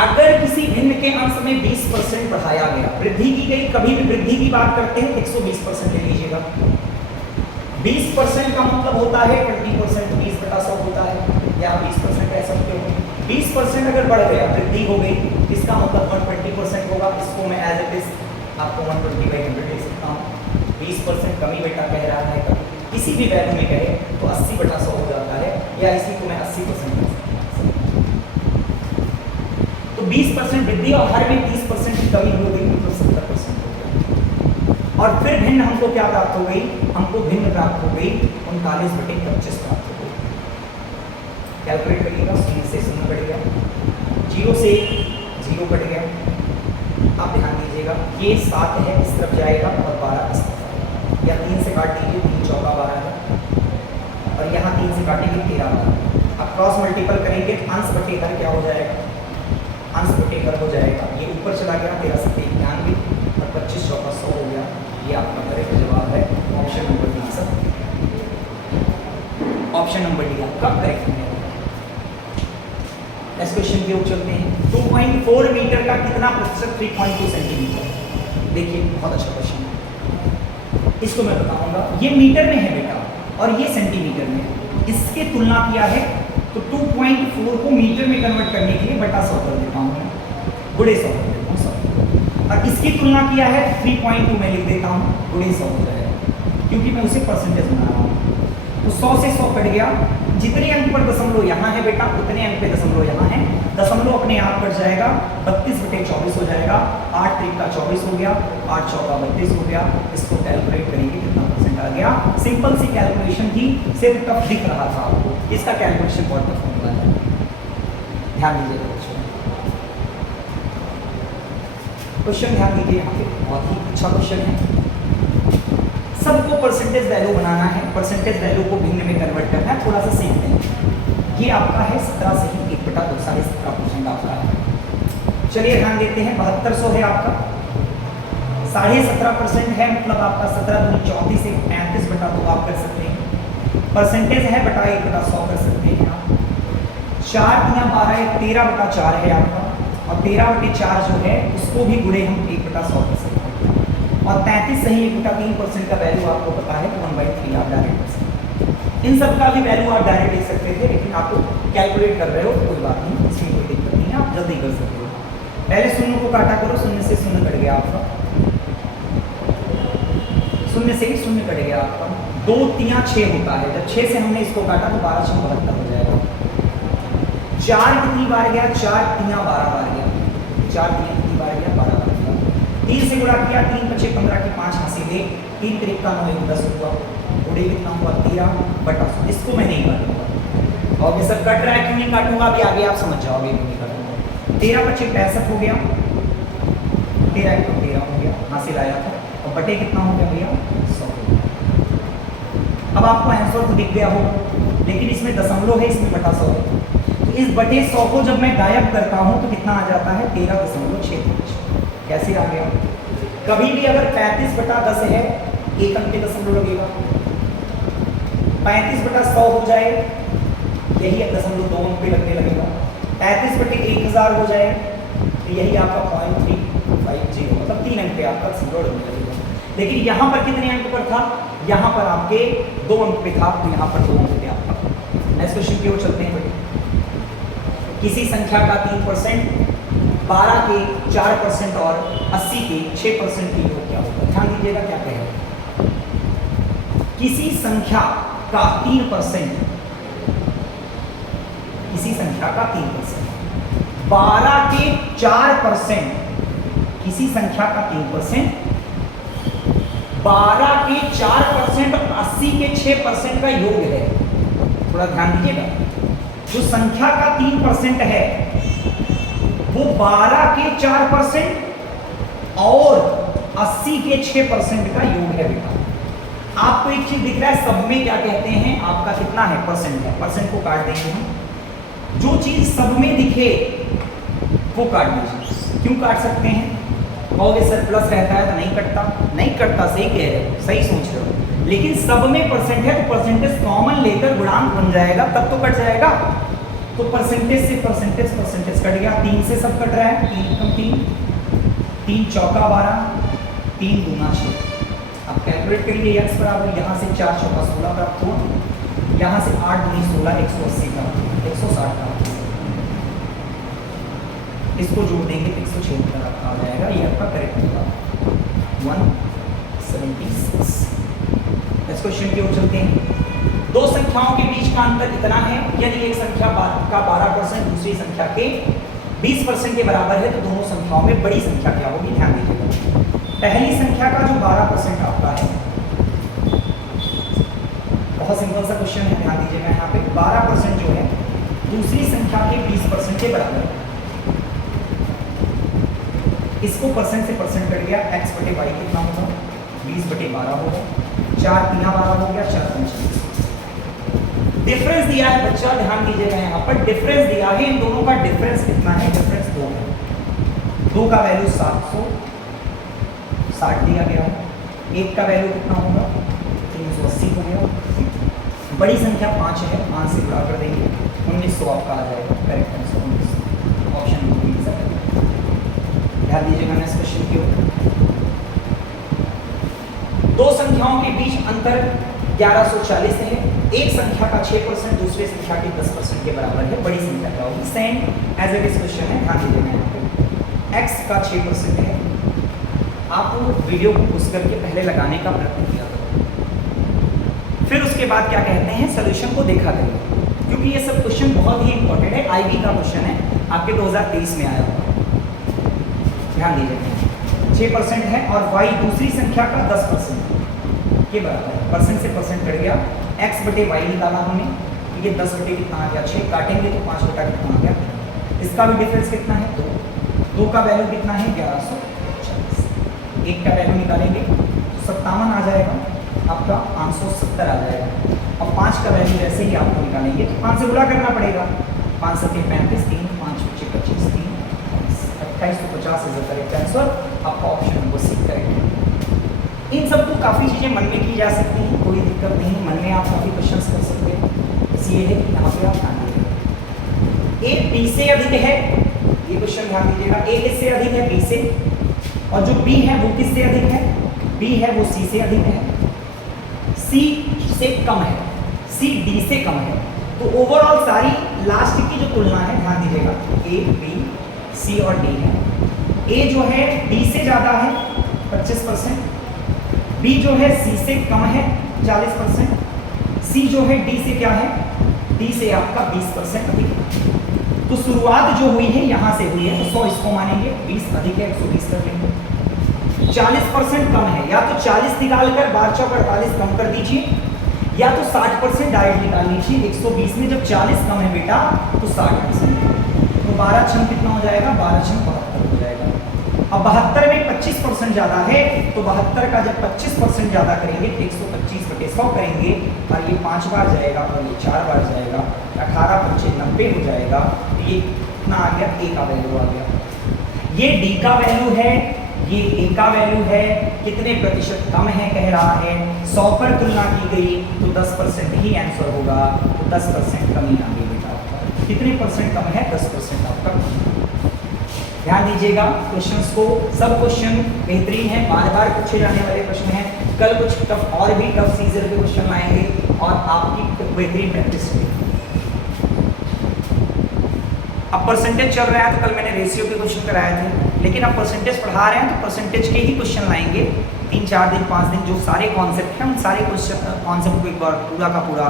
अगर किसी भिन्न के अंश में 20% बढ़ाया गया, वृद्धि की गई, कभी भी वृद्धि की बात करते हैं 120% ले लीजिएगा। 20% का मतलब होता है 20%, 20/100 होता है, या 20% कह सकते हो। 20% अगर बढ़ गया, वृद्धि हो गई, इसका मतलब 120% होगा, इसको मैं एज इट इज आपको 120/100 ले सकता हूँ। 20% कमी बेटा कह रहा है, कभी किसी भी वैल्यू में कहे तो 80/100 हो जाता है, या इसी को मैं 80% कर सकता हूँ। तो 20% वृद्धि और हर में 30% की कमी हो गई, मतलब 70% हो गया। और फिर भिन्न हमको क्या प्राप्त हो गई, हमको भिन्न प्राप्त हो गई 39/25 प्राप्त हो गई। कैलकुलेट करिएगा, 0 से 0 कट गया, 0 से 0 कट गया। आप ध्यान दीजिएगा, ये 7 है इस तरफ जाएगा और 12 इस तरफ आएगा, या 3 से काट दीजिए, 3 चौका 12 है, और यहाँ 3 से काटेंगे 13। अब क्रॉस मल्टीपल करेंगे, अंश बटे हर क्या हो जाएगा, अंश बटे हर हो जाएगा, ये ऊपर चला गया 13 से 93 और 25 चौका 100 हो गया। ये आपका करेक्ट जवाब है, option number D sir, option number D आपका करेक्ट है। नेक्स्ट क्वेश्चन की ओर चलते हैं। 2.4 मीटर का कितना प्रतिशत 3.2 सेंटीमीटर। देखिए बहुत अच्छा क्वेश्चन है, इसको मैं बताऊंगा। ये मीटर में है बेटा और ये सेंटीमीटर में है, इसके तुलना किया है तो 2.4 को मीटर में कन्वर्ट करने के लिए बटा 100 कर देता हूँ, गुणे 100 कर देता हूँ 100, और इसकी तुलना किया है 3.2 में लिख देता हूँ, गुणे 100 हो जाएगा, क्योंकि मैं उसे परसेंटेज बना रहा हूँ। तो 100 से 100 कट गया, जितने अंक पर दशमलव यहाँ है बेटा उतने अंक पे दशमलव यहाँ है, दशमलव अपने आप कट जाएगा, 32/24 हो जाएगा, 8 3 का 24 हो गया, 8 चौका 32 हो गया। इसको कैलकुलेट करेंगे कितना % आ गया। सिंपल सी कैलकुलेशन थी, सिर्फ टफ दिख रहा था आपको, इसका कैलकुलेशन बहुत टफ होने वाला है, ध्यान दीजिएगा क्वेश्चन, ध्यान दीजिए यहाँ पे बहुत ही अच्छा क्वेश्चन है। सबको परसेंटेज वैल्यू बनाना है, परसेंटेज वैल्यू को भिन्न में कन्वर्ट करना है, थोड़ा सा सीखते हैं। ये आपका है 17 से ही 1/2 17.5% आपका है। चलिए ध्यान देते हैं, 7200 है आपका, 17.5% है, मतलब आपका 17 दूनी 34 से 35/2 आप कर सकते हैं। परसेंटेज है बटा 1/100 कर सकते हैं आप। 4 × 12 13/4 है आपका, और 13/4 जो है उसको भी गुणे हम 1/100 कर सकते हैं। और 33 सही 1/3% का वैल्यू आपको पता है, 1/3 आप डायरेक्ट कर सकते हैं। इन सब का भी वैल्यू आप डायरेक्ट लिख सकते थे, लेकिन आप कैलकुलेट कर रहे हो तो कोई बात नहीं, इसमें कोई दिक्कत नहीं है, आप जल्दी कर सकते हो। पहले शून्य को काटा करो, 0 से 0 कट गया आपका, 0 से ही 0 कट गया आपका, 2 तिया 6 होता है, जब 6 से हमने इसको काटा तो 12 6 72 हो जाएगा। 4 कितनी बार गया, 4 तिया 12 बार गया, 4 तिया कितनी बार गया, 12 बार गया। 3 से गुणा किया, 3 5 15 की 5 हासिल 1, 3 त्रिका 9 1 10 हुआ, थोड़े कितना हुआ 13/100। इसको मैं नहीं काटूंगा और ये सब कट रहा है, क्यों नहीं काटूंगा अभी आगे आप समझ जाओगे क्यों नहीं काटूंगा। 13 25 65 हो गया, 13 1 13 हो गया, हासिल आया था, और बटे कितना हो गया भैया 100। अब आपको आंसर तो दिख गया होगा, लेकिन इसमें दशमलव है, इसमें बटा 100 है, तो इस बटे 100 को जब मैं गायब करता हूं तो कितना आ जाता है 13.65। कैसे आ गया, कभी भी अगर 35/10 है एक अंक के दशमलव लगेगा, 35/100 हो जाए यही दशमलव 2 अंक पे लगने लगेगा, 35/1000 हो जाए तो यही आपका 0.350 मतलब 3 अंक पे आपका दशमलव लगने लगेगा। लेकिन यहाँ पर कितने अंक पर था, यहाँ पर आपके 2 अंक पे था, तो यहाँ पर 2 अंक पे आपका। नेक्स्ट क्वेश्चन की ओर चलते हैं बेटे। किसी संख्या का 3%, 12 के 4% और 80 के 6% की योग क्या होगा। ध्यान दीजिएगा क्या कह रहे हैं, किसी संख्या का 3%, किसी संख्या का 3%, 12 के 4%, किसी संख्या का 3%, 12 के 4% और 80 के 6% का योग है। थोड़ा ध्यान दीजिएगा, जो संख्या का 3% है वो 12 के 4% और 80 के 6% का योग है बेटा। आपको एक चीज दिख रहा है, सब में क्या कहते हैं, आपका कितना है परसेंट है, परसेंट को काट देंगे हम। जो चीज सब में दिखे वो काट दीजिए। क्यों काट सकते हैं, कहोगे सर प्लस रहता है तो नहीं कटता, नहीं कटता, सही कह रहे हो, सही सोच रहे हो, लेकिन सब में परसेंट है तो परसेंटेज कॉमन लेकर गुणांक बन जाएगा, तब तो कट जाएगा। तो परसेंटेज से परसेंटेज कट गया, 3 से सब कट रहा है, 3 कम 3, 3 चौका 12, 3 दूना 6। अब कैलकुलेट करिए, x बराबर यहाँ से 4 चौका 16 प्राप्त हुआ, यहाँ से 8 दूनी 16 180 का 160 का, इसको जोड़ देंगे तो 176 आपका आ जाएगा, ये आपका करेक्ट होगा 176। नेक्स्ट क्वेश्चन की ओर चलते हैं। दो संख्याओं के बीच का अंतर इतना है, यदि एक संख्या का 12% दूसरी संख्या के 20% के बराबर है तो दोनों संख्याओं में बड़ी संख्या क्या होगी। ध्यान दीजिएगा, पहली संख्या का जो 12% आपका है, बहुत सिंपल सा क्वेश्चन है, ध्यान दीजिएगा यहाँ पे 12% जो है दूसरी संख्या के 20% के बराबर है। इसको परसेंट से परसेंट कट गया, x/y कितना होगा 20/12 होगा, 4 3 12 हो गया, 4 5 डिफरेंस दिया है बच्चा, ध्यान दीजिएगा यहाँ पर डिफरेंस दिया है, इन दोनों का डिफरेंस कितना है, डिफरेंस 2 है, 2 का वैल्यू 760 दिया गया है, 1 का वैल्यू कितना होगा 380 हो गया, बड़ी संख्या 5 है, 5 से गुणा कर देंगे 1900 आपका आ जाएगा, correct answer 1900, option number B sir. ध्यान दीजिएगा नेक्स्ट क्वेश्चन की ओर। दो संख्याओं के बीच अंतर 1140 है, एक संख्या का 6% दूसरे संख्या के 10% के बराबर है, बड़ी संख्या क्या होगी। Same as it is question है, ध्यान दीजिएगा यहाँ पे x का 6% है, आप वीडियो को पुश करके पहले लगाने का प्रयत्न किया करो, फिर उसके बाद क्या कहते हैं सोल्यूशन को देखा करिए, क्योंकि ये सब क्वेश्चन बहुत ही इंपॉर्टेंट है, IB का क्वेश्चन है, आपके 2023 में आया होगा। ध्यान दीजिएगा 6% है और y दूसरी संख्या का 10% के बराबर है, परसेंट से परसेंट कट गया, x/y निकाला हमने, ये 10 कितना आ गया 6, काटेंगे तो 5 कितना आ गया, इसका भी डिफरेंस कितना है 2 का वैल्यू कितना है 1140, 1 का वैल्यू निकालेंगे तो 57 आ जाएगा, आपका 570 आ जाएगा, और 5 का वैल्यू जैसे ही आपको निकालेंगे तो 5 से गुणा करना पड़ेगा, 5 7 35 3 5 25 3 2850 इज द करेक्ट आंसर, आपका ऑप्शन नंबर सी करेक्ट है। इन सब को काफ़ी चीज़ें मन में की जा सकती हैं, कोई दिक्कत नहीं है, मन में आप काफ़ी क्वेश्चंस कर सकते हैं, इसलिए है कि यहाँ पे आप ध्यान दीजिएगा। ए बी से अधिक है, ये क्वेश्चन ध्यान दीजिएगा, ए किससे अधिक है बी से, और जो बी है वो किससे अधिक है, बी है वो सी से अधिक है, सी से कम है, सी डी से कम है, तो ओवरऑल सारी लास्ट की जो तुलना है ध्यान दीजिएगा ए बी सी और डी है, ए जो है डी से ज़्यादा है 25%, बी जो है सी से कम है 40%। सी जो है डी से क्या है, डी से आपका 20% अधिक है। तो शुरुआत जो हुई है यहाँ से हुई है, तो 100 इसको मानेंगे, 20 अधिक है 120 कर लेंगे। 40% कम है, या तो 40 निकाल कर 12 चौक 48 कम कर दीजिए, या तो 60% डायरेक्ट निकाल लीजिए। 120 में जब 40 कम है बेटा तो 60%, तो 12 छन कितना हो जाएगा, 12 छन 72 हो जाएगा। अब 72 में 25% ज़्यादा है, तो 72 का जब 25% ज़्यादा करेंगे 125/100 करेंगे, और ये 5 बार जाएगा और ये 4 बार जाएगा, 18 × 90 हो जाएगा। तो ये कितना आ गया, ए का वैल्यू आ गया। ये डी का वैल्यू है, ये ए का वैल्यू है, कितने प्रतिशत कम है कह रहा है, 100 पर तुलना की गई तो 10% ही आंसर होगा, तो 10% कमी आ गई बेटा आपका। कितने परसेंट कम है, 10% आपका। ध्यान दीजिएगा क्वेश्चंस को, सब क्वेश्चन बेहतरीन है, बार बार पूछे जाने वाले प्रश्न हैं। कल कुछ टफ और भी टफ सीजर के क्वेश्चन लाएंगे और आपकी बेहतरीन प्रैक्टिस होगी। अब परसेंटेज चल रहा है, तो कल मैंने रेशियो के क्वेश्चन कराए थे, लेकिन अब परसेंटेज पढ़ा रहे हैं तो परसेंटेज के ही क्वेश्चन लाएंगे। 3-4 दिन 5 दिन जो सारे कॉन्सेप्ट हैं उन सारे क्वेश्चन कॉन्सेप्ट को एक बार पूरा का पूरा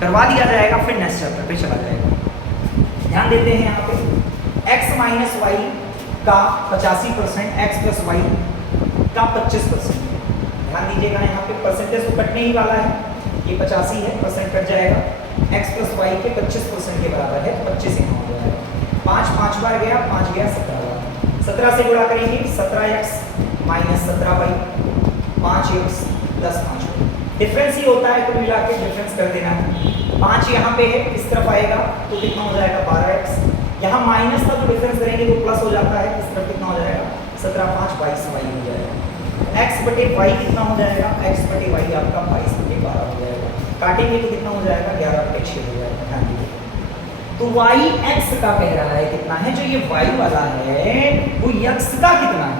करवा दिया जाएगा, फिर नेक्स्ट चैप्टर पे चला जाएगा। ध्यान देते हैं यहाँ पे x - y का 85%, x + y का 25%। ध्यान दीजिएगा यहाँ पे परसेंटेज तो कटने ही वाला है, ये 85 है, परसेंट कट जाएगा, x + y के 25% के बराबर है, 25 यहाँ हो जाएगा। 5 बार गया, 5 गया 17 बार, 17 से गुणा करेंगे 17x - 17y, 5x + 5y। Difference ही होता है, कुल मिला के डिफरेंस कर देना है। 5 यहाँ पे है, इस तरफ आएगा तो कितना हो जाएगा, 12x। यहाँ माइनस का तो डिफरेंस करेंगे तो प्लस हो जाता है, इस तरफ कितना हो जाएगा, 17 × 5 = 22y हो जाएगा। x/y कितना हो जाएगा, x/y आपका 22/12 हो जाएगा। काटेंगे तो कितना हो जाएगा, 11/6 हो जाएगा। ध्यान दीजिए, तो y x का कह रहा है कितना है, जो ये y वाला है वो x का कितना है,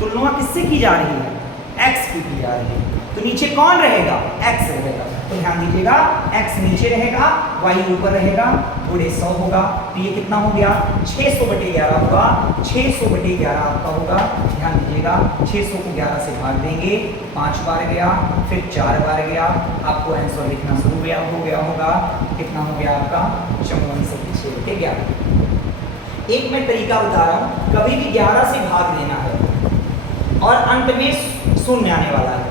तुलना किससे की जा रही है, x की जा रही है, तो नीचे कौन रहेगा, x रहेगा। तो ध्यान दीजिएगा x नीचे रहेगा, y ऊपर रहेगा, गुणे 100 होगा, तो ये कितना हो गया, 600/11 होगा, 600/11 आपका होगा। ध्यान दीजिएगा 600 को 11 से भाग देंगे, 5 बार गया, फिर 4 बार गया, आपको आंसर लिखना शुरू हो गया होगा, कितना हो गया आपका 54/6/11। एक मैं तरीका बता रहा हूँ, कभी भी 11 से भाग देना है और अंत में शून्य आने वाला है,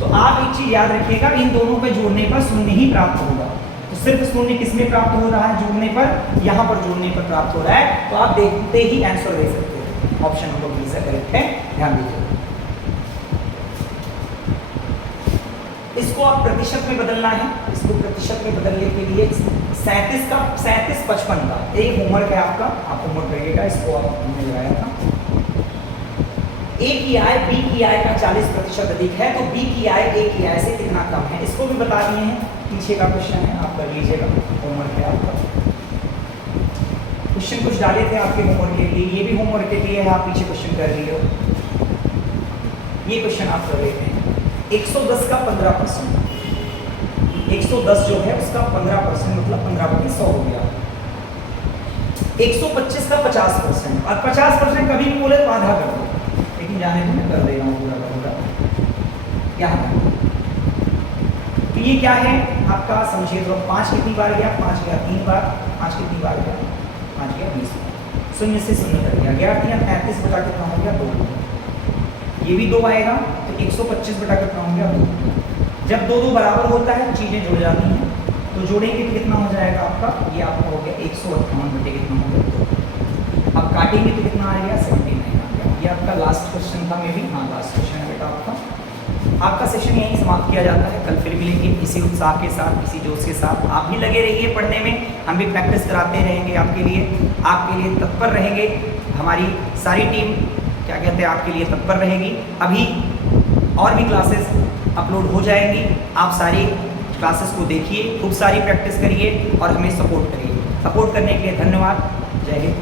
तो आप एक चीज याद रखिएगा, इन दोनों पे जोड़ने पर शून्य ही प्राप्त होगा। तो सिर्फ शून्य किसमें प्राप्त हो रहा है, जोड़ने पर, यहाँ पर जोड़ने पर प्राप्त हो रहा है, तो आप देखते ही आंसर दे सकते हैं। ऑप्शन नंबर बी से करेक्ट है। ध्यान दीजिए, इसको आप प्रतिशत में बदलना है, इसको प्रतिशत में बदलने के लिए 37 का 55 का एक होमवर्क है आपका, आप होमवर्क करिएगा, इसको आप हमने लगाया था। A की आय B की आय का 40% अधिक है, तो B की आय A की आय से कितना कम है, इसको भी बता दिए हैं। पीछे का क्वेश्चन है, आप कर लीजिएगा, होमवर्क है आपका। क्वेश्चन कुछ डाले थे आपके होमवर्क के लिए, ये भी होमवर्क के लिए है, आप पीछे क्वेश्चन कर रही हो, ये क्वेश्चन आप कर लेते हैं। 110 का 15%, 110 जो है उसका 15% मतलब 15/100 हो गया। 125 का 50%, और 50% कभी भी बोले तो आधा कर दो, लेकिन जाने को मैं कर दे रहा हूँ पूरा का पूरा। यहाँ तो ये क्या है आपका, समझिए तो 5 कितनी बार गया, 5 गया 3 बार, 5 कितनी बार गया, 5 गया 20 बार, 0 से 0 कर दिया, 11×3 = 35 कितना हो गया, 2। ये भी 2 आएगा, तो 125 कितना हो गया, 2। जब 2 बराबर होता है चीज़ें जुड़ जाती हैं, तो जोड़ेंगे तो कितना हो जाएगा आपका, ये आपका हो गया 158 कितना हो गया, 2। अब काटेंगे तो कितना आ गया, 79 आ गया। ये आपका लास्ट क्वेश्चन था, मे भी, हाँ लास्ट क्वेश्चन है बेटा आपका। आपका सेशन यहीं समाप्त किया जाता है, कल फिर मिलेंगे इसी उत्साह के साथ, इसी जोश के साथ। आप भी लगे रहिए पढ़ने में, हम भी प्रैक्टिस कराते रहेंगे आपके लिए तत्पर रहेंगे। हमारी सारी टीम क्या कहते हैं आपके लिए तत्पर रहेगी। अभी और भी क्लासेस अपलोड हो जाएंगी, आप सारी क्लासेस को देखिए, खूब सारी प्रैक्टिस करिए और हमें सपोर्ट करिए। सपोर्ट करने के लिए धन्यवाद। जय हिंद।